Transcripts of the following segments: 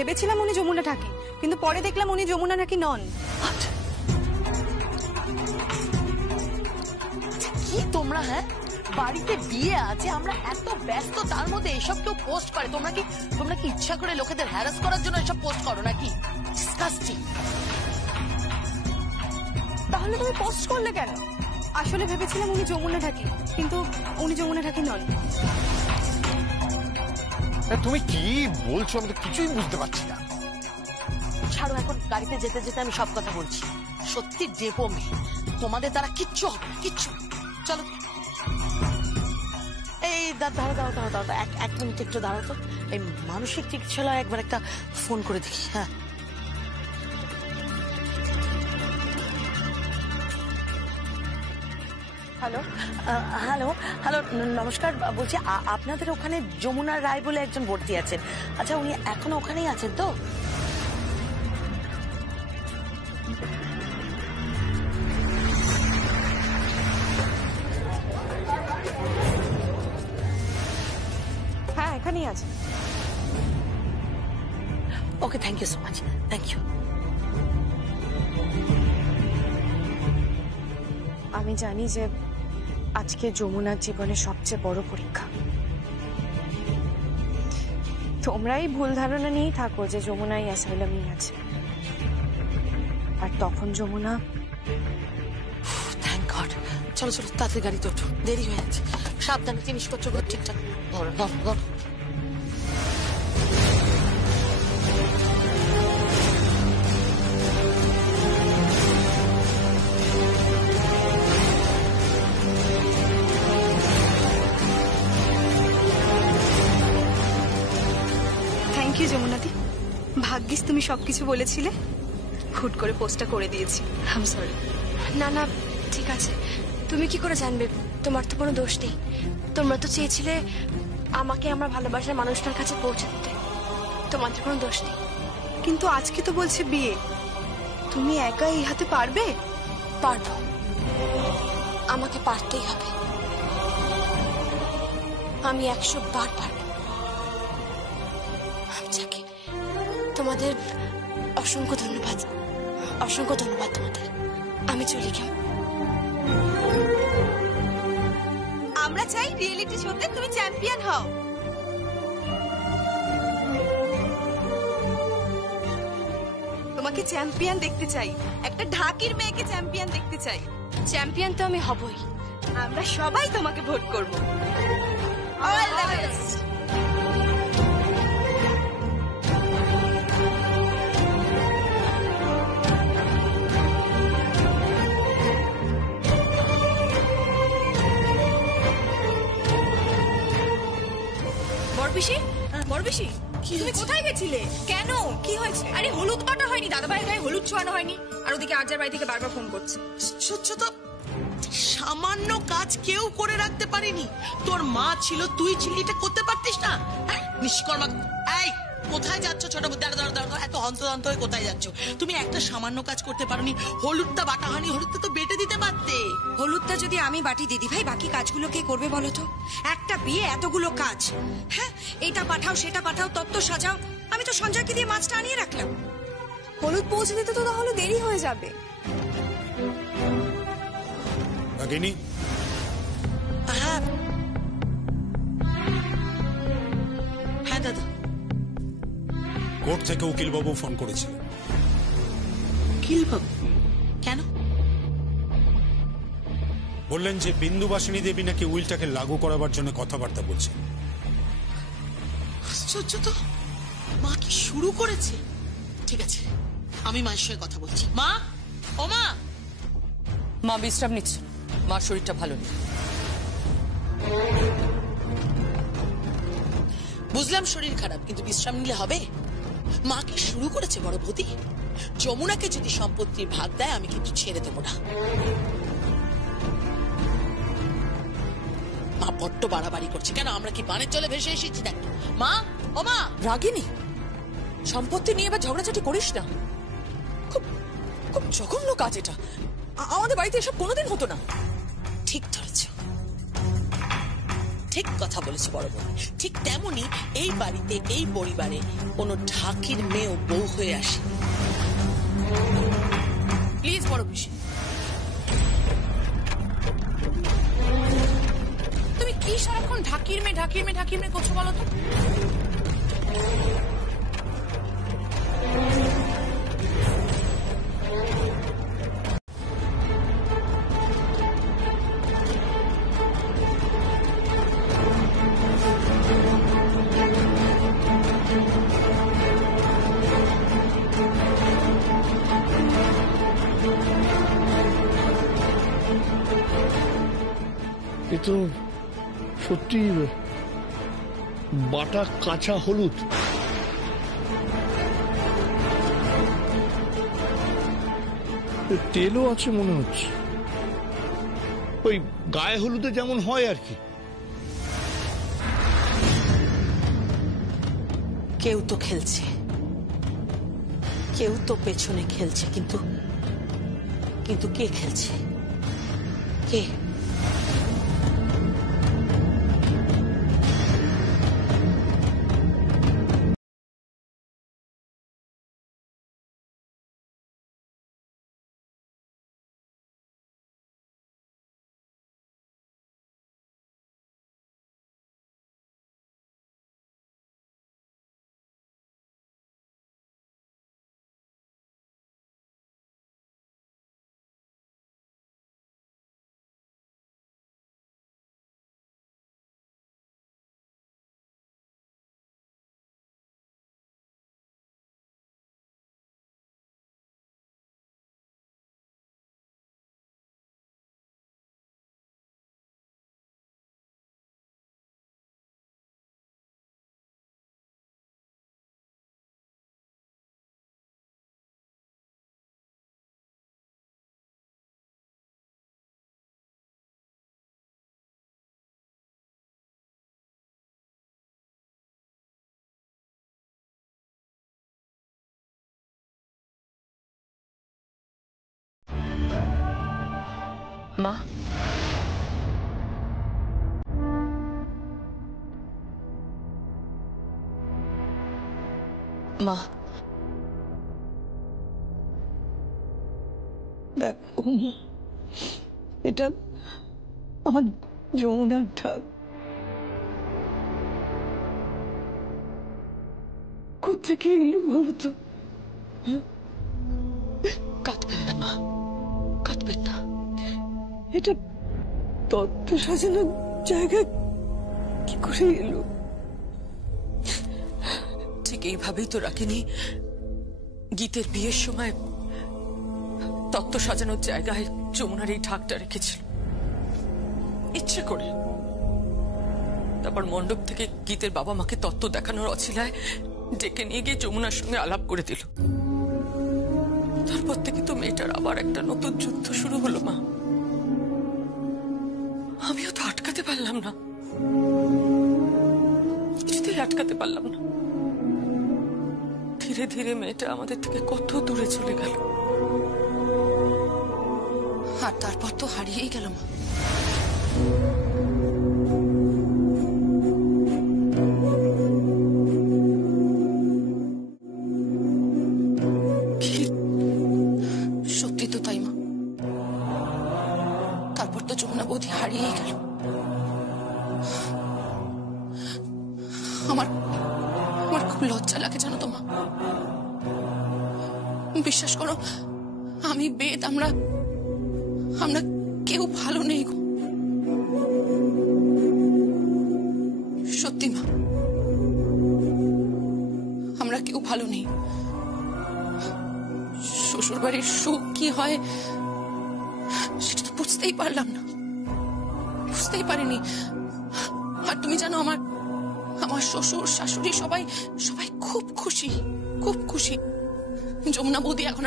ভেবেছিলাম উনি যমুনা ঠাকুর, কিন্তু পরে দেখলাম উনি যমুনা নাকি নন। কি তোমরা, হ্যাঁ বাড়িতে বিয়ে আছে, আমরা এত ব্যস্ত, তার মধ্যে এসব কেউ পোস্ট করে? তোমরা কি ইচ্ছা করে লোকেদের হ্যারাস করার জন্য এসব পোস্ট করো নাকি? ডিসকাস্টিং। তাহলে তুমি পোস্ট করলে কেন? আসলে ভেবেছিলাম উনি যমুনা ঠাকুর, কিন্তু উনি যমুনা ঠাকুর নন। তুমি কি বলছো? আমি তো কিছুই বুঝতে পারছি না। ছাড়ো, এখন গাড়িতে যেতে যেতে আমি সব কথা বলছি। সত্যি ডেপো মেয়ে, তোমাদের দ্বারা কিচ্ছু হবে, কিচ্ছু। চলো, এই দাঁড়াও দাঁড়াও দাঁড়াও দাঁড়াও, এক মিনিট একটু দাঁড়াও তো। এই মানসিক চিকিৎসালয়ে একবার একটা ফোন করে দেখি। হ্যাঁ, হ্যালো হ্যালো হ্যালো, নমস্কার। বলছি আপনাদের ওখানে যমুনা রায় বলে একজন ভর্তি আছেন। আচ্ছা, উনি এখনো ওখানেই আছেন তো? হ্যাঁ, এখানেই আছে। Okay, thank you so much, thank you. আমি জানি যে আজকে যমুনার জীবনে সবচেয়ে বড় পরীক্ষা। তোমরাই ভুল ধারণা নিয়েই থাকো যে যমুনাই অ্যাসাইলামেই আছে, আর তখন যমুনা। Thank god. চলো চলো, তাড়াতাড়ি গাড়িতে ওঠো, দেরি হয়ে যাচ্ছে। সাবধানে জিনিসপত্রগুলো ঠিকঠাক ধরো ধরো ধরো। থ্যাংক ইউ যমুনাদি, ভাগ্যিস তুমি সবকিছু বলেছিলে, হুট করে পোস্টটা করে দিয়েছি। I am sorry. না না, ঠিক আছে। তুমি কি করে জানবে? তোমার তো কোনো দোষ নেই। তোমরা তো চেয়েছিলে আমাকে আমার ভালোবাসার মানুষটার কাছে পৌঁছে দিতে, তোমাদের কোনো দোষ নেই। কিন্তু আজকে তো বলছে বিয়ে, তুমি একা এই হাতে পারবে? পারবো, আমাকে পারতেই হবে। আমি 100 বার পারবো। যাকে তোমাদের অসংখ্য ধন্যবাদ, অসংখ্য ধন্যবাদ তোমাদের। আমি চলি কেমন? আমরা চাই রিয়েলিটি শোতে তুমি চ্যাম্পিয়ন হও। তোমাকে চ্যাম্পিয়ন দেখতে চাই, একটা ঢাকির মেয়েকে চ্যাম্পিয়ন দেখতে চাই। চ্যাম্পিয়ন তো আমি হবই। আমরা সবাই তোমাকে ভোট করব। All the best. বড়পিসি, বড়পিসি, তুমি কোথায় গেছিলে? কেন, কি হয়েছে? আরে হলুদ কাটা হয়নি, দাদাভাইয়ের গায়ে হলুদ ছোঁয়ানো হয়নি, আর ওদিকে আর্যার বাড়ি থেকে বারবার ফোন করছে। সহ্য তো, সামান্য কাজ কেউ করে রাখতে পারিনি। তোর মা ছিল, তুই ছিলি, এটা করতে পারতিস না? নিষ্কর্মা। এই কোথায় যাচ্ছ ছোট? দাঁড়া দাঁড়া দাঁড়া, এত হন্তদন্ত হয়ে কোথায় যাচ্ছ? তুমি একটা সামান্য কাজ করতে পারোনি? হলুদটা বাটা হয়নি, হলুদটা তো বেটে দিতে পারতে। হলুদটা যদি আমি বাটি দিদি ভাই, বাকি কাজগুলো কে করবে বলো তো? একটা বিয়ে এতগুলো কাজ, হ্যাঁ, এটা পাঠাও সেটা পাঠাও, তত্ত্ব সাজাও। আমি তো সঞ্জয়কে দিয়ে মাছটা আনিয়ে রাখলাম। হলুদ পৌঁছে দিতে তো তাহলে দেরি হয়ে যাবে। রাগিনী, হ্যাঁ হ্যাঁ দাদা। কোর্ট থেকে উকিলবাবু ফোন করেছিল। উকিলবাবু কেন? বললেন যে বিন্দুবাসিনী দেবী নাকি উইলটাকে লাগু করাবার জন্য কথাবার্তা বলছে। আশ্চর্য তো, মা কি শুরু করেছে? ঠিক আছে, আমি মায়ের সঙ্গে কথা বলছি। মা, ও মা। মা বিশ্রাম নিচ্ছে, মার শরীরটা ভালো নেই। বুঝলাম শরীর খারাপ, কিন্তু বিশ্রাম নিলে হবে? মা কি শুরু করেছে বড় বৌদি? যমুনাকে যদি সম্পত্তির ভাগ দেয় আমি কিন্তু ছেড়ে দেবো না। মা বড্ড বাড়াবাড়ি করছে। কেন, আমরা কি বানের জলে ভেসে এসেছি নাকি? মা, ও মা। রাগিনী, সম্পত্তি নিয়ে এবার ঝগড়াঝাটি করিস না। খুব খুব জঘন্য কাজ এটা। আমাদের বাড়িতে এসব কোনোদিন হতো না। ঠিক ধরেছ। ঠিক কথা বলেছে বড় বোন। ঠিক তেমনি এই বাড়িতে এই পরিবারে কোনো ঢাকির মেয়েও বউ হয়ে আসে। প্লিজ বড় পিসি, তুমি কি সারাক্ষণ ঢাকির মেয়ে করছো বলো তো? এ তো সত্যি বাটা কাঁচা হলুদ। তেলও আছে মনে হচ্ছে, ওই গায়ে হলুদে যেমন হয় আর কি। কেউ তো খেলছে, কেউ তো পেছনে খেলছে, কিন্তু কিন্তু কে খেলছে? কে? মা, মা, দেখো এটা আমার যমুনার ঢাক। কোথেকে এলো বলো তো? কাঁদবেন না মা, কাঁদবেন না। এটা তত্ত্ব সাজানোর জায়গা কি করে এলো? ঠিক এইভাবেই তো রাখিনি গীতের বিয়ের সময় তত্ত্ব সাজানোর জায়গায় যমুনার এই ঢাকটা রেখেছিল ইচ্ছে করে। তারপর মণ্ডপ থেকে গীতের বাবা মাকে তত্ত্ব দেখানোর অছিলায় ডেকে নিয়ে গিয়ে যমুনার সঙ্গে আলাপ করে দিল। তারপর থেকে তো মেয়েটার আবার একটা নতুন যুদ্ধ শুরু হলো মা। আমিও তো আটকাতে পারলাম না, কিছুতেই আটকাতে পারলাম না। ধীরে ধীরে মেয়েটা আমাদের থেকে কত দূরে চলে গেল, আর তারপর তো হারিয়েই গেল মা। সত্যি তো তাই মা, তারপর তো যমুনা বৌদি হারিয়েই গেল। আমার আমার খুব লজ্জা লাগে জানো তো মা। বিশ্বাস করো, আমি বেদ আমরা কেউ ভালো নেই গো, সত্যি মা, আমরা কেউ ভালো নেই। শ্বশুর বাড়ির সুখ কি হয় সেটা তো বুঝতেই পারলাম না, বুঝতেই পারিনি। আর তুমি জানো আমার শ্বশুর শাশুড়ি সবাই খুব খুশি, খুব খুশি। যমুনা বৌদি এখন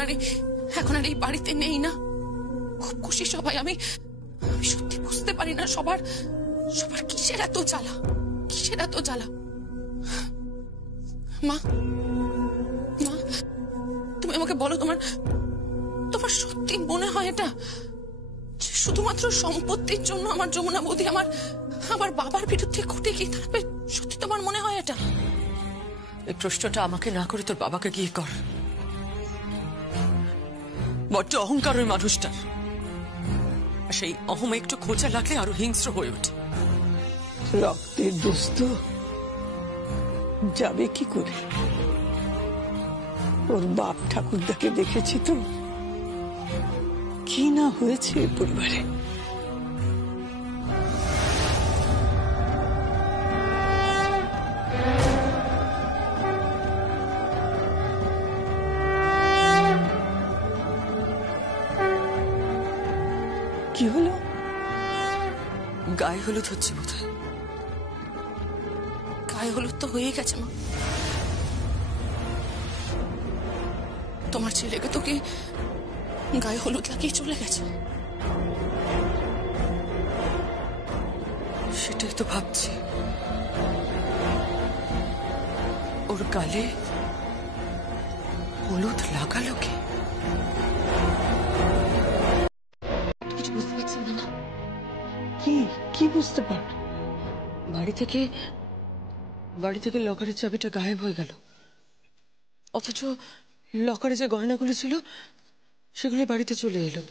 আর এই বাড়িতে নেই না, খুব খুশি সবাই। আমি সত্যি বুঝতে পারি না সবার কিসের এত জ্বালা, কিসের এত জ্বালা। মা, মা, তুমি আমাকে বলো, তোমার সত্যি মনে হয় এটা? শুধুমাত্র সম্পত্তির জন্য আমার যমুনা বৌদি আমার আমার বাবার বিরুদ্ধে ঘটে গিয়ে দাঁড়াবে? সত্যি তোমার মনে হয় এটা? এই প্রশ্নটা আমাকে না করে তোর বাবাকে গিয়ে কর। বড্ড অহংকার ওই মানুষটার, আর সেই অহম একটু খোঁচা লাগলে আরো হিংস্র হয়ে ওঠে। রক্তের দোস্ত যাবে কি করে? ওর বাপ ঠাকুরদাকে দেখেছি তো, কি না হয়েছে এ পরিবারে। কি হলো? গায়ে হলুদ হচ্ছে বোধহয়। গায়ে হলুদ তো হয়ে গেছে মা। তোমার ছেলেকে তো কি গায়ে হলুদ লাগিয়ে চলে গেছে? সেটাই তো ভাবছি। ওর গালে হলুদ লাগালো কে? কিছু বুঝতে পারছি না মা। কি কি বুঝতে পার? বাড়ি থেকে লকারের চাবিটা গায়েব হয়ে গেল, অথচ লকারে যে গয়নাগুলো ছিল সেগুলো বাড়িতে চলে এলো।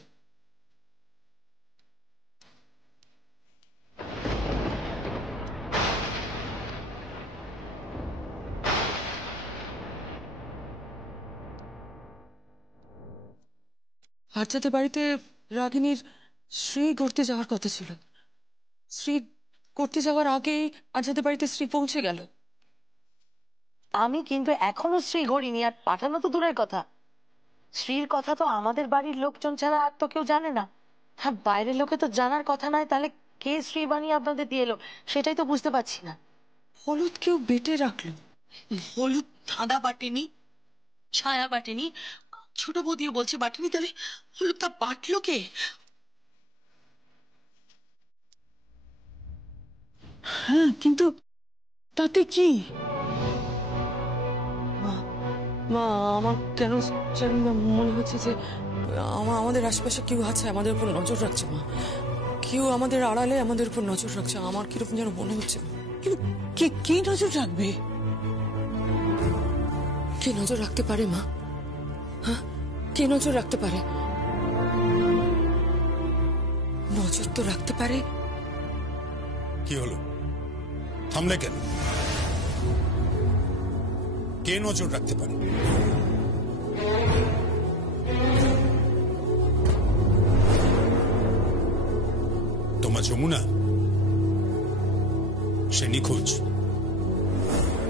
আর যাতে বাড়িতে রাগিনীর শ্রী করতে যাওয়ার কথা ছিল, শ্রী করতে যাওয়ার আগেই আর যাতে বাড়িতে শ্রী পৌঁছে গেল। আমি কিন্তু এখনো শ্রী গড়িনি, আর পাঠানো তো দূরের কথা। শ্রীর কথা তো আমাদের বাড়ির লোকজন ছাড়া আর তো কেউ জানে না। হ্যাঁ, বাইরের লোকে তো জানার কথা নয়, তাহলে কে শ্রী বানিয়ে আপনাদের দিয়ে এলো সেটাই তো বুঝতে পারছি না। হলুদ কেউ বেটে রাখলো। হলুদ ধাঁধা বাটেনি, ছায়া বাটেনি, ছোট বৌদিও বলছে বাটেনি, তাহলে হলুদটা বাটলো কে? হ্যাঁ, কিন্তু তাতে কি? মা, আমার কেন জানি না মনে হচ্ছে যে আমাদের আশেপাশে কেউ আছে, আমাদের উপর নজর রাখছে। মা, কেউ আমাদের আড়ালে আমাদের উপর নজর রাখছে। আমার কিরকম যেন মনে হচ্ছে। কিন্তু কে নজর রাখবে? কে নজর রাখতে পারে মা? হ্যাঁ, কে নজর রাখতে পারে? নজর তো রাখতে পারে। কি হলো, থামলে কেন? কে নজর রাখতে পারে? তোমার যমুনা, সে নিখোঁজ।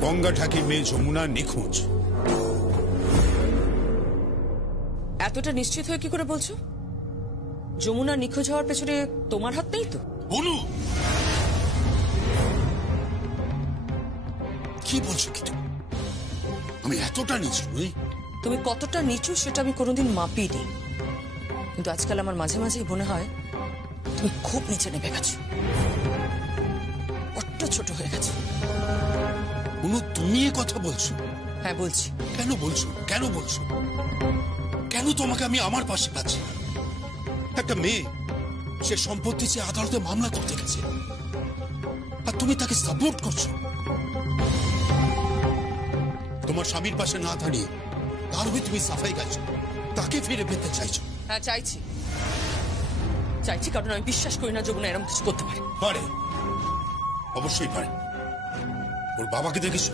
গঙ্গা ঠাকির মেয়ে যমুনা নিখোঁজ। এতটা নিশ্চিত হয়ে কি করে বলছো? যমুনা নিখোঁজ হওয়ার পেছনে তোমার হাত নেই তো? বলু, কি বলছো? কি আমি এতটা নিচু নই। তুমি কতটা নিচু সেটা আমি কোনোদিন মাপিনি, কিন্তু আজকাল আমার মাঝে মাঝেই মনে হয় তুমি খুব নিচে নেমে গেছো, বড্ড ছোট হয়ে গেছো। অনু, তুমি এ কথা বলছো? হ্যাঁ, বলছি। কেন বলছো? কেন বলছো? কেন তোমাকে আমি আমার পাশে পাচ্ছি? একটা মেয়ে, সে সম্পত্তি চেয়ে আদালতে মামলা করতে গেছে, আর তুমি তাকে সাপোর্ট করছো। তোমার স্বামীর পাশে না দাঁড়িয়ে তার হয়ে তুমি সাফাই গাইছো, তাকে ফিরে পেতে চাইছো। হ্যাঁ, চাইছি, কারণ আমি বিশ্বাস করি না যমুনা এরকম কিছু করতে পারে। পারে, অবশ্যই পারে। ওর বাবাকে দেখেছো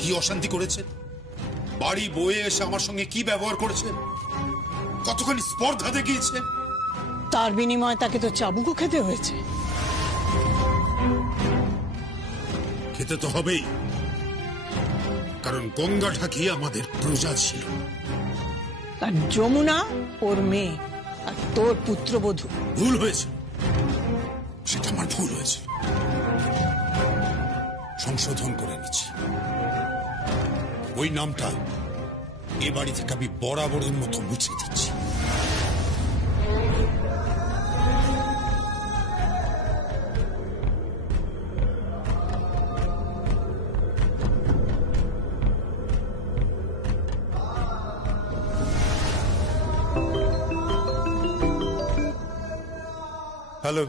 কি অশান্তি করেছে? বাড়ি বয়ে এসে আমার সঙ্গে কি ব্যবহার করেছে? কতখানি স্পর্ধা দেখিয়েছে। তার বিনিময়ে তাকে তো চাবুকও খেতে হয়েছে। খেতে তো হবেই, কারণ গঙ্গা ঠাকি আমাদের প্রজা ছিল। আর যমুনা ওর মেয়ে, আর তোর পুত্রবধূ। ভুল হয়েছে, সেটা আমার ভুল হয়েছে, সংশোধন করে নিচ্ছি। ওই নামটা এ বাড়ি থেকে আমি বরাবরের মতো মুছে দিচ্ছি। হ্যালো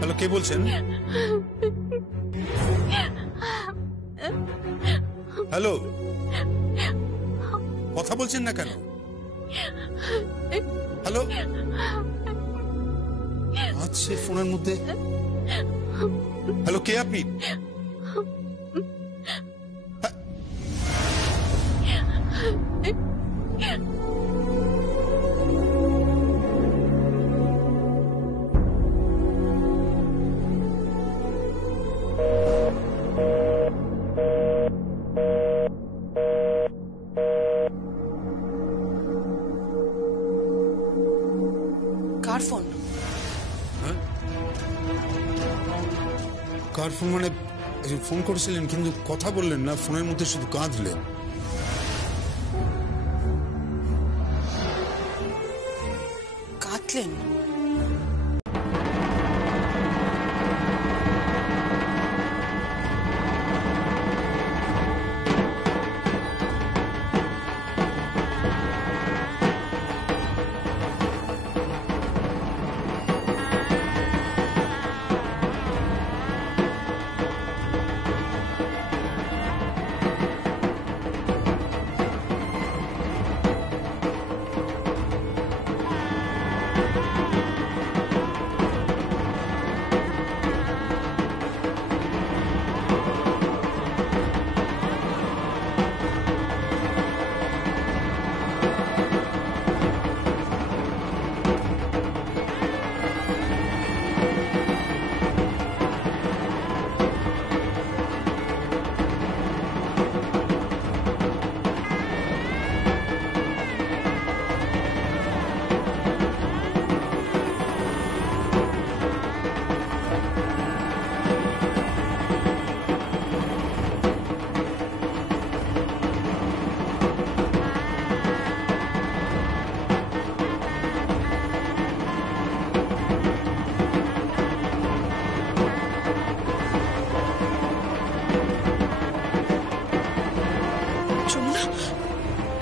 হ্যালো, কে বলছেন? হ্যালো, কথা বলছেন না কেন? হ্যালো, আছে ফোনের মধ্যে। হ্যালো, কে আপনি? কার ফোন? কার ফোন মানে? ফোন করেছিলেন কিন্তু কথা বললেন না, ফোনের মধ্যে শুধু কাঁদলেন। কাঁদলেন?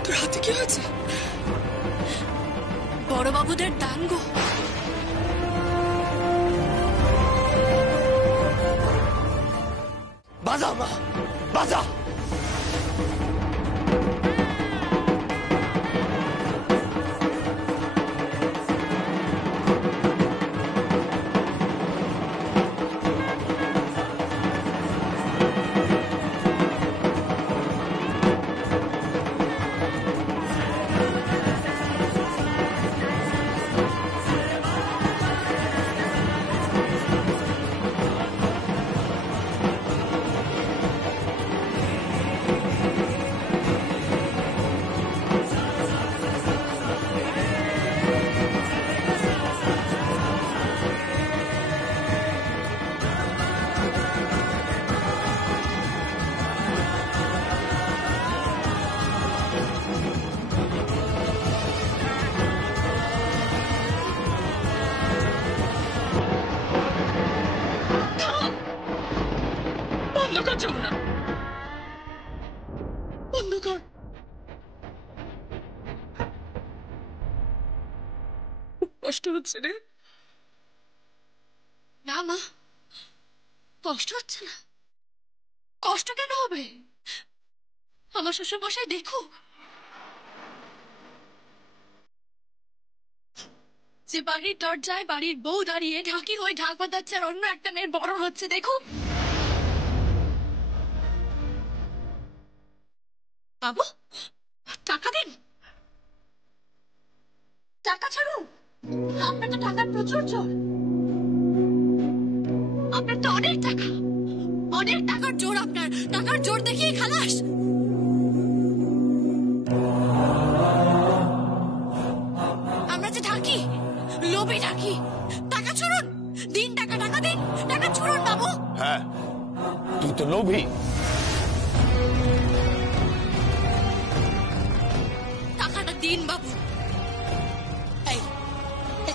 তোর হাতে কি হয়েছে? বড় বাবুদের দান গো। বাজা মা, বাজা। কষ্ট হচ্ছে রে? না মা, কষ্ট হচ্ছে না। কষ্ট কেন হবে? আমার শ্বশুর মশাই দেখুক যে বাড়ির দরজায় বাড়ির বউ দাঁড়িয়ে ঢাকি হয়ে ঢাক বাঁধাচ্ছে আর অন্য একটা মেয়ের বড় হচ্ছে। দেখুক বাবু, টাকা দিন, টাকা ছাড়ুন। আপনার তো টাকার প্রচুর জোর, আপনার তো অনেক টাকা, অনেক টাকার জোর। আপনার টাকার জোর দেখিয়ে খালাস। আমরা যে ঢাকি, লোভী ঢাকি। টাকা ছুড়ুন, দিন টাকা, টাকা দিন, টাকা ছুড়ুন বাবু। হ্যাঁ, তুই তো লোভী। টাকাটা দিন বাবু।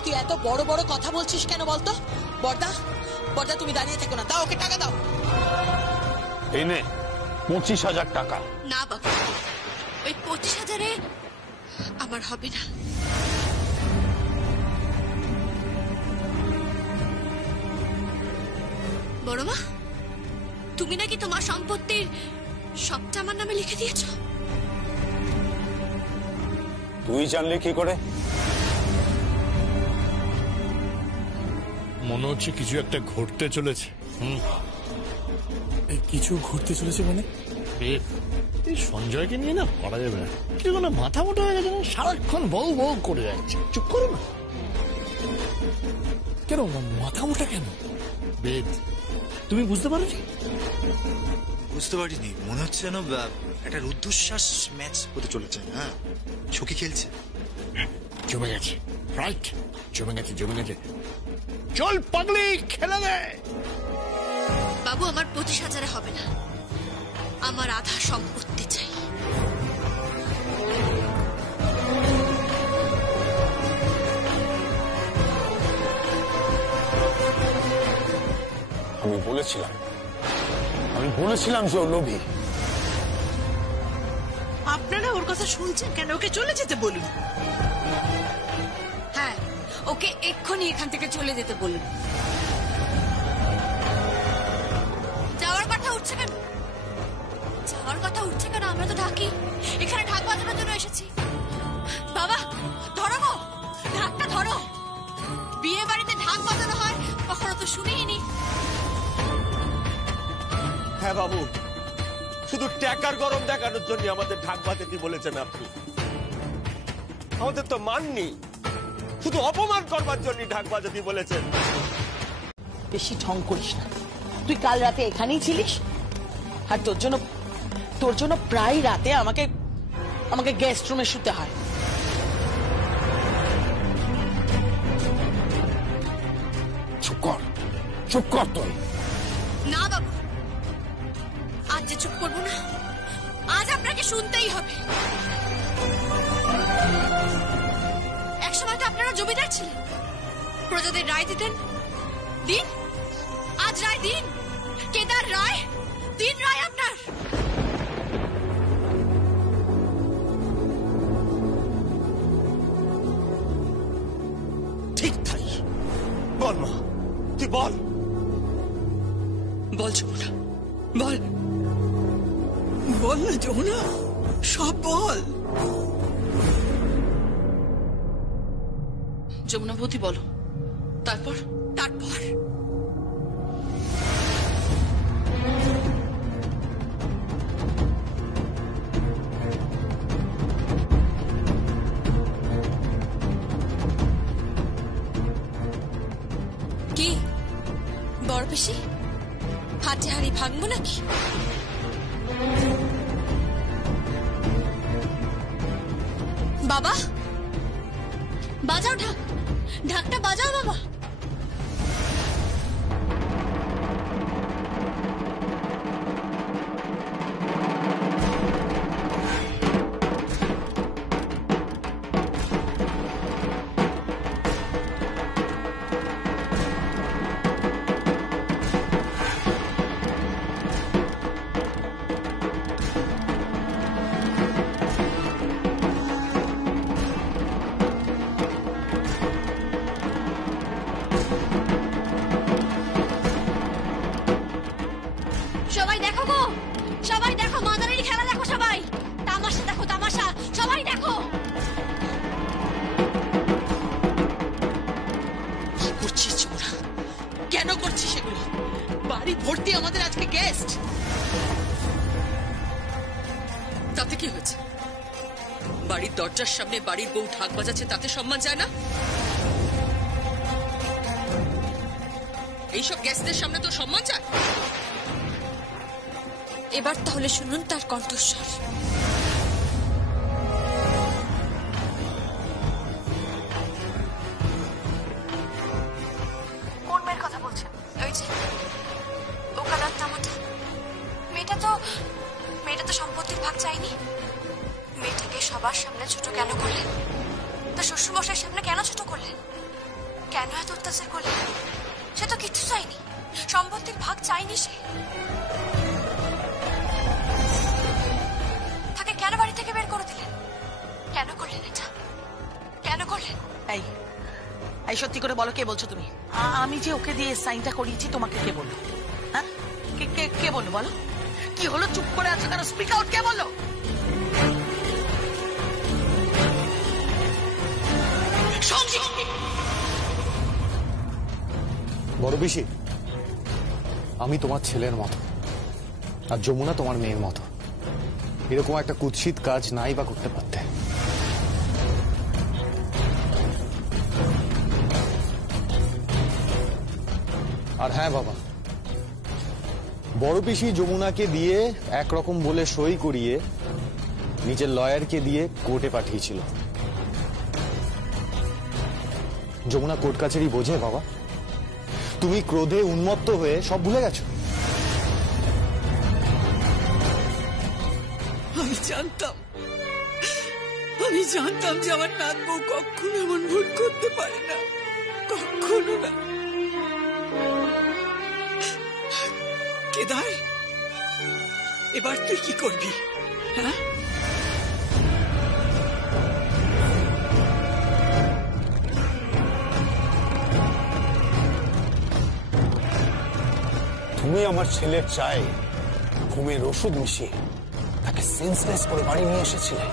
তুই এত বড় বড় কথা বলছিস কেন বলতো? বর্দা, বর্দা তুমি দাঁড়িয়ে থেকো না, দাও ওকে টাকা দাও। এই নে 25,000 টাকা। না বাবু, ওই 25,000-এ আমার হবে না। বড় মা, তুমি নাকি তোমার সম্পত্তির সবটা আমার নামে লিখে দিয়েছো? তুই জানলে কি করে? মনে হচ্ছে কিছু একটা ঘটতে চলেছে। কিছু ঘুরতে চলেছে মানে? এই সঞ্জয়কে নিয়ে না পারা যাবে না। কি কোনো মাথা মোটা হয়ে গেছে, সারাক্ষণ বউ বউ করে যাচ্ছে। চুপ করো না। কেন মাথা মোটা কেন? বেদ, তুমি বুঝতে পারো? বুঝতে পারিনি, মনে হচ্ছে যেন একটা রুদ্ধশ্বাস ম্যাচ হতে চলেছে। হ্যাঁ, ছকি খেলছে। জমে গেছে, রাইট? জমে গেছে, জমে গেছে। চল পাগলি, খেলা দে। বাবু, আমার 25,000 হবে না, আমার আধা সম্পত্তি চাই। আমি বলেছিলাম যে ও লোভী। আপনারা ওর কথা শুনছেন কেন? ওকে চলে যেতে বলুন। হ্যাঁ, ওকে এক্ষুনি এখান থেকে চলে যেতে বলুন। যাওয়ার কথা উঠছে কেন? যাওয়ার কথা উঠছে কেন? আমরা তো ঢাকি, এখানে ঢাক বাজানোর জন্য এসেছি। বাবা, ধরো গো, ঢাকটা ধরো। বিয়ে বাড়িতে ঢাক বাজানো হয় কখনো তো শুনিনি। হ্যাঁ বাবু, শুধু টাকার গরম দেখানোর জন্য আমাদের ঢাক বাজাতে বলেছেন আপনি। আমাদের তো মাননি, শুধু অপমান করবার জন্য ঢাক বাজাতে বলেছেন। বেশি ঢং করিস না। তুই কাল রাতে এখানেই ছিলিস, আর তোর জন্য প্রায় রাতে আমাকে গেস্ট রুমে শুতে হয়। চুপ কর তুই। না বাবু, আজ যে চুপ করবো না, আজ আপনাকে শুনতেই হবে। একসময় তো আপনারা জমিদার ছিলেন, প্রজাদের রায় দিতেন। দিন, আজ রায় দিন। কেদার রায়, দিন রায় আপনার। ঠিক তাই। বল মা, তুই বল। বল যমুনা, বল বল না যমুনা, সব বল। যমুনাবতী বলো, তারপর? কি বড় পিসি, হাতে হাড়ি ভাঙবো নাকি? বাবা, বাজাও ঢাক, ঢাকটা বাজাও বাবা। সবাই দেখো গো, সবাই দেখো, মাদারির খেলা দেখো, সবাই তামাশা দেখো, তামাশা সবাই দেখো। কি করছিস যমুনা? কেন করছিস সেগুলো? বাড়ি ভর্তি আমাদের আজকে গেস্ট। তাতে কি হয়েছে? বাড়ির দরজার সামনে বাড়ির বউ ঢাক বাজাচ্ছে, তাতে সম্মান যায় না? এইসব গেস্টদের সামনে তো সম্মান চায়। এবার তাহলে শুনুন তার কণ্ঠস্বর। কোন মেয়ের কথা বলছেন? ওই যে ওকালার তামাটা মেয়েটা তো সম্পত্তির ভাগ চাইনি। মেয়েটাকে সবার সামনে ছোট কেন করলেন? তার শ্বশুরমশাইয়ের সামনে কেন ছোট করলেন? কেন এত অত্যাচার করলেন? সে তো কিছু চাইনি, সম্পত্তির ভাগ চাইনি সে। তাকে কেন বাড়ি থেকে বের করে দিলেন? কেন করলেন এটা? কেন করলেন? এই সত্যি করে বলো, কে বলছো তুমি? আমি যে ওকে দিয়ে সাইনটা করিয়েছি, তোমাকে কে বললো? কে বলো বলো? কি হলো? চুপ করে আছো কেন? স্পিক আউট, কে বলো? বড় পিসি, আমি তোমার ছেলের মতো আর যমুনা তোমার মেয়ের মতো। এরকম একটা কুৎসিত কাজ নাই বা করতে পারতে। আর হ্যাঁ বাবা, বড় পিসি যমুনাকে দিয়ে একরকম বলে সই করিয়ে নিজের লয়ারকে দিয়ে কোর্টে পাঠিয়েছিল। যমুনা কোর্ট কাছারি বোঝে বাবা? তুমি ক্রোধে উন্মত্ত হয়ে সব ভুলে গেছো। আমি জানতাম যে আমার নাত বউ কখনো এমন ভুল করতে পারে না, কখনো না। কেদার, এবার তুই কি করবি? হ্যাঁ, তুমি আমার ছেলের চায়ে ঘুমের ওষুধ মিশিয়ে তাকে সেন্সলেস করে বাড়ি নিয়ে এসেছিলে।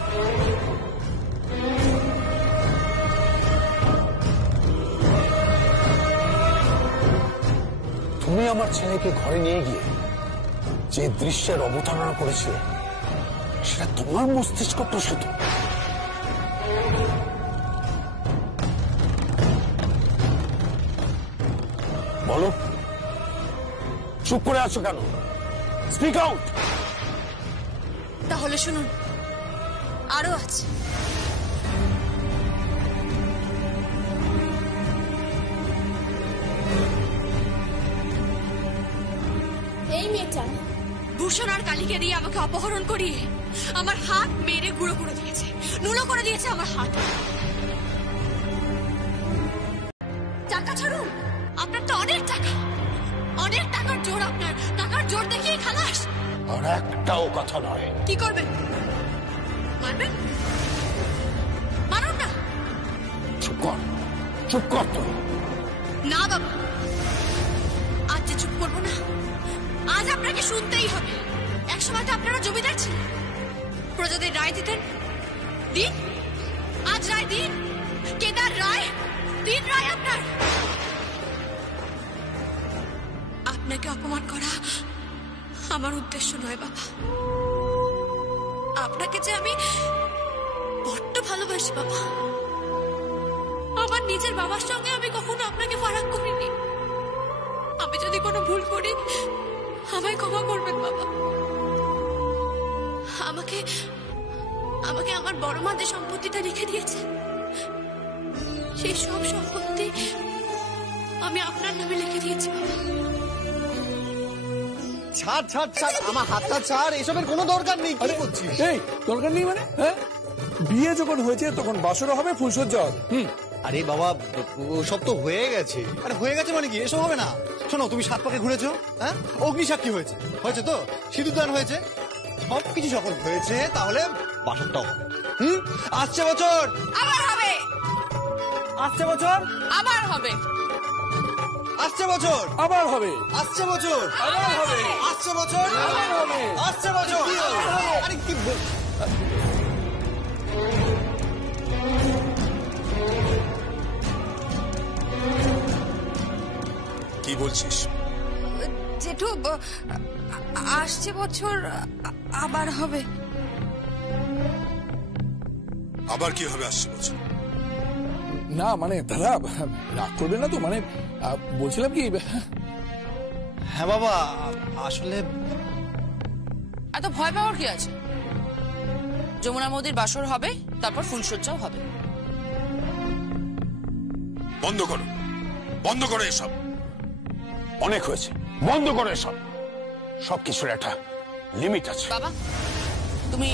তুমি আমার ছেলেকে ঘরে নিয়ে গিয়ে যে দৃশ্যের অবতারণা করেছিলে সেটা তোমার মস্তিষ্ক প্রসূত। বলো, চুপ করে আছো কেন? Speak out. তাহলে শুনুন, আরো আছে। এই মেয়েটা ভূষণ আর কালীকে দিয়ে আমাকে অপহরণ করিয়ে আমার হাত মেরে গুঁড়ো করে দিয়েছে, নুলো করে দিয়েছে আমার হাত। টাকা ছাড়ুন, আপনার তো অনেক টাকা, অনেক টাকার জোর আপনার। টাকার জোর দেখিয়ে খালাস। আর একটাও কথা নয়। কি করবেন? মারবেন? মারুন না। চুপ কর, চুপ কর তুই। না বাবা, আজ যে চুপ করবো না, আজ আপনাকে শুনতেই হবে। একসময় তো আপনারা জমিদার ছিলেন, প্রজাদের রায় দিতেন। দিন, আজ রায় দিন। কেদার রায় দিন, রায় আপনার। আপনাকে অপমান করা আমার উদ্দেশ্য নয় বাবা। আপনাকে যে আমি বড্ড ভালোবাসি বাবা। আমার নিজের বাবার সঙ্গে আমি কখনো আপনাকে ফারাক করিনি। আমি যদি কোনো ভুল করি আমায় ক্ষমা করবেন বাবা। আমাকে আমাকে আমার বড় মা যে সম্পত্তিটা রেখে দিয়েছে, সেই সব সম্পত্তি আমি আপনার নামে লিখে দিয়েছি বাবা। ছাড় ছাড় ছাড়, আমার হাতটা ছাড়। এসবের কোনো দরকার নেই। কি করছিস? এই দরকার নেই মানে? হ্যাঁ, বিয়ে যখন হয়েছে তখন বাসরও হবে, ফুলসজ্জা হবে। আরে বাবা, সব তো হয়ে গেছে। আরে হয়ে গেছে মানে কি? এসব হবে না। শোনো, তুমি 7 পাকে ঘুরেছো, হ্যাঁ, অগ্নিসাক্ষী হয়েছে, হয়েছে তো, সিঁদুরদান হয়েছে, সবকিছু যখন হয়েছে তাহলে বাসরটাও হবে। আসছে বছর আবার হবে, আসছে বছর আবার হবে, আসছে বছর আবার হবে, আসছে বছর আবার হবে, আসছে বছর আবার হবে, আসছে বছর। আরে কি কি বলছিস? জেঠু, আসছে বছর আবার হবে। আবার কি হবে আসছে বছর? না মানে দাদা, রাগ করবেন না তো? মানে বলছিলাম কি, হ্যাঁ বাবা, আসলে এত ভয় পাওয়ার কি আছে? যমুনা মোদির বাসর হবে, তারপর ফুলসজ্জাও হবে। বন্ধ করো, বন্ধ করো এসব। অনেক হয়েছে, বন্ধ করো এসব। সবকিছুর একটা লিমিট আছে। বাবা, তুমি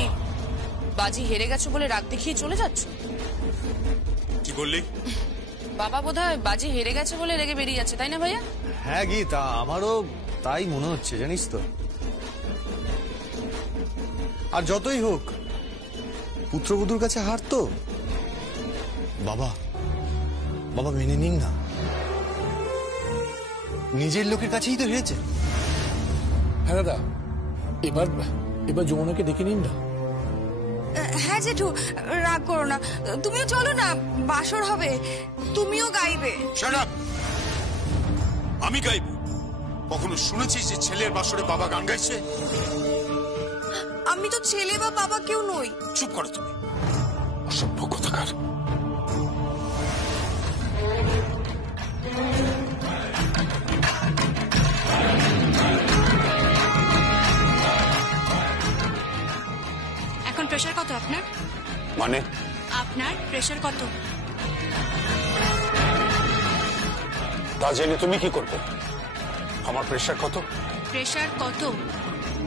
বাজি হেরে গেছো বলে রাগ দেখিয়ে চলে যাচ্ছ? কি বললি? বাবা বোধহয় বাজি হেরে গেছে বলে রেগে বেরিয়ে যাচ্ছে, তাই না ভাইয়া? হ্যাঁ গীতা, আমারও তাই মনে হচ্ছে, জানিস তো। আর যতই হোক, পুত্রবধূর কাছে হার তো। বাবা, বাবা মেনে নিন না, নিজের লোকের কাছেই তো হেরেছে। হ্যাঁ দাদা, এবার এবার যমুনাকে ডেকে নিন না। হ্যাঁ জেঠু, রাগ করো না, তুমিও চলো না, বাসর হবে, তুমিও গাইবে। Shut up! আমি গাইব? কখনো শুনেছিস যে ছেলের বাসরে বাবা গান গাইছে? আমি তো ছেলে বা বাবা কেউ নই। চুপ করো তুমি, অসভ্য কোথাকার। এখন প্রেশার কত আপনার? মানে আপনার প্রেশার কত? তা জেনে তুমি কি করবে? আমার প্রেশার কত? প্রেশার কত?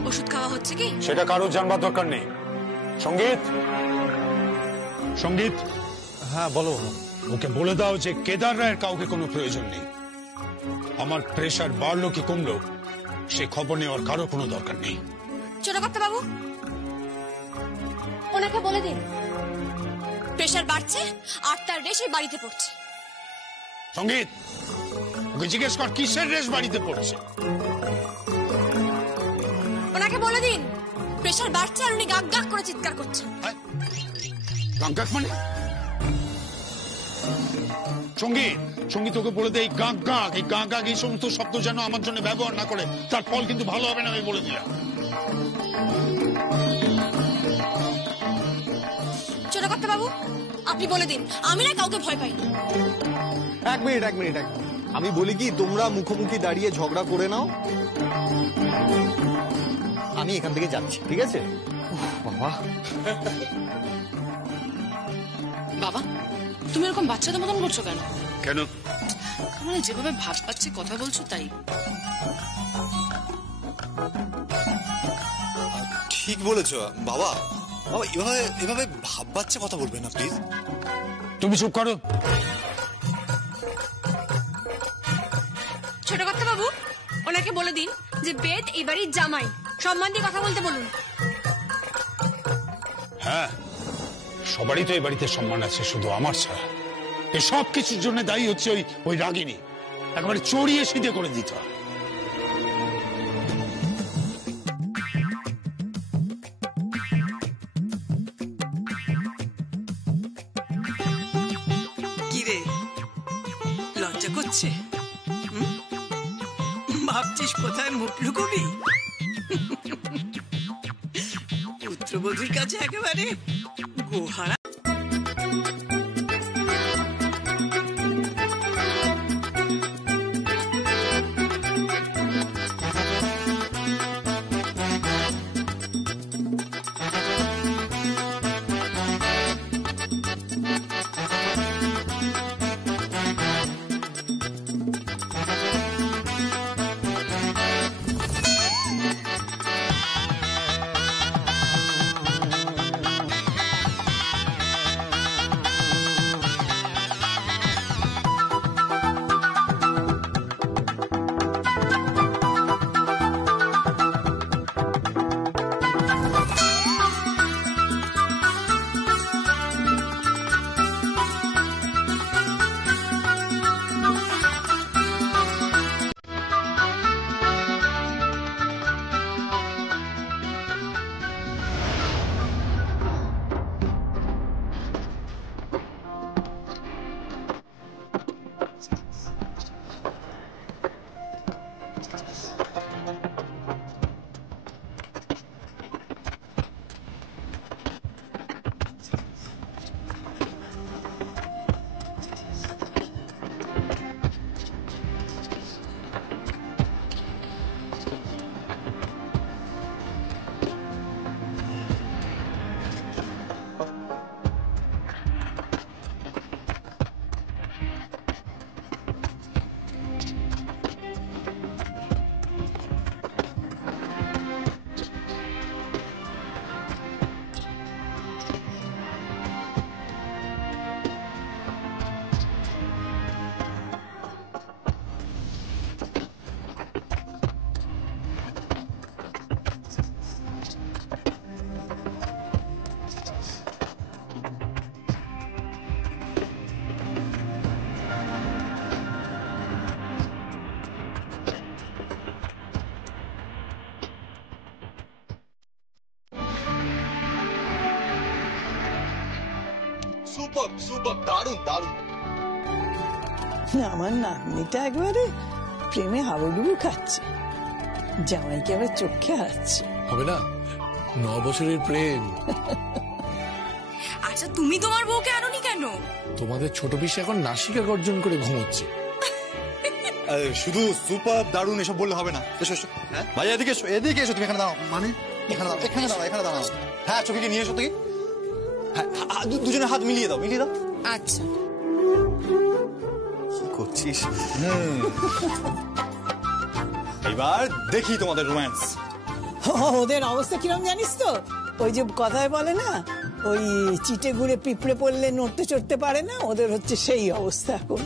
ওষুধ খাওয়া হচ্ছে কি? সেটা কারো জানবার দরকার নেই। সঙ্গীত, সঙ্গীত। হ্যাঁ বলো। ওকে বলে দাও যে কেদার রায়ের কাউকে কোনো প্রয়োজন নেই। আমার প্রেশার বাড়লো কি কমলো সে খবর নেওয়ার কারো কোনো দরকার নেই। ছোট কর্তা বাবু, ওনাকে বলে দিন প্রেশার বাড়ছে আর তার রেশে বাড়িতে পড়ছে। সঙ্গীত, ওকে জিজ্ঞেস কর কিসের রেশ বাড়িতে পড়ছে। ওনাকে বলে দিন প্রেশার বাড়ছে আর উনি গাক গাক করে চিৎকার করছেন। গাক গাক মানে? সঙ্গীত, সঙ্গীত ওকে বলে দেয় গাক গাক, এই গাক গাক এই সমস্ত শব্দ যেন আমার জন্য ব্যবহার না করে, তার ফল কিন্তু ভালো হবে না, আমি বলে দিলাম। ছোট কর্তা বাবু, আপনি বলে দিন, আমি না কাউকে ভয় পাই না। এক মিনিট, আমি বলি কি, তোমরা মুখোমুখি দাঁড়িয়ে ঝগড়া করে নাও, আমি এখান থেকে যাচ্ছি, ঠিক আছে? বাবা বাবা, তুমি এরকম বাচ্চাদের মতন করছো কেন? কেন? মানে যেভাবে ভাব পাচ্ছে কথা বলছো তাই। ঠিক বলেছ বাবা। বাবা এভাবে এভাবে ভাব বাচ্চা কথা বলবে না প্লিজ। তুমি চুপ করো। ছোট কর্তা বাবু, ওনাকে বলে দিন যে বেদ এই বাড়ির জামাই, সম্মান দিয়ে কথা বলতে বলুন। হ্যাঁ, সবারই তো এই বাড়িতে সম্মান আছে, শুধু আমার ছাড়া। এই সব কিছুর জন্য দায়ী হচ্ছে ওই রাগিনী, একেবারে চড়িয়ে সিধে করে দিতে হয়। কি রে, লজ্জা করছে? ভাবছিস কোথায় মুখ লুকোবি? পুত্রবধূর কাছে একেবারে গোহারা। সুপার সুপার, দারুণ দারুণ। আমার নাতনিটা একবারে প্রেমে হাবুডুবু খাচ্ছে, জামাইকে আবার চোখে হারাচ্ছে। হবে না, 9 বছরের প্রেম। আচ্ছা তুমি তোমার বউকে আনোনি কেন? তোমাদের ছোট পিসি এখন নাসিকা গর্জন করে ঘুমোচ্ছে। শুধু সুপার দারুণ এসব বললে হবে না। এসো এসো, ভাই এদিকে এসো, এদিকে এসো। তুমি এখানে দাঁড়াও। মানে এখানে দাঁড়াও, এখানে দাঁড়াও, এখানে দাঁড়াও। হ্যাঁ চোখে নিয়ে এসো তুমি। হ্যাঁ দুজনে হাত মিলিয়ে দাও, মিলিয়ে দাও। আচ্ছা কি করছিস? এবার দেখি তোমাদের রোম্যান্স। ওদের অবস্থা কিরম জানিস তো? ওই যে কথায় বলে না, ওই চিটে গুড়ে পিঁপড়ে পড়লে নড়তে চড়তে পারে না, ওদের হচ্ছে সেই অবস্থা এখন।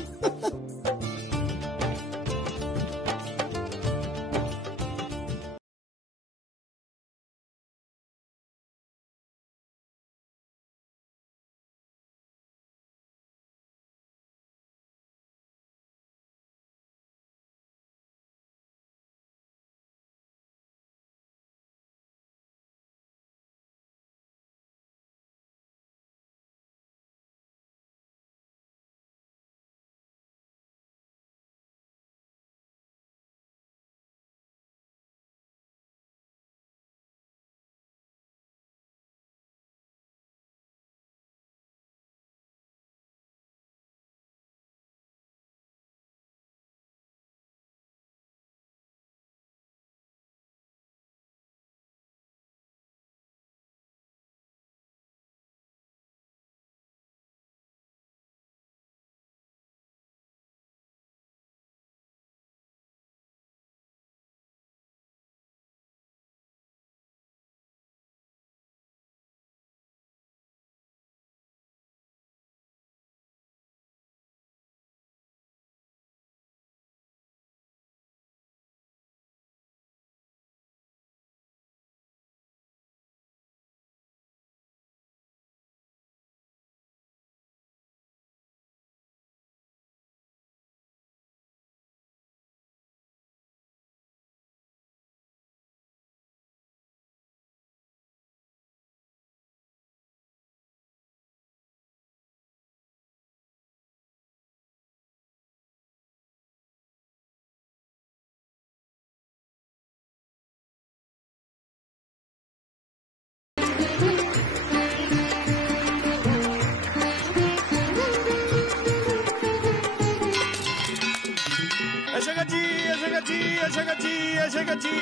এসে গেছি এসে গেছি এসে গেছি এসে গেছি।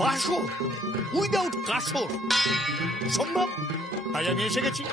বাসর উইদাউট কাসর সম্ভব? তাই আমি এসে গেছি।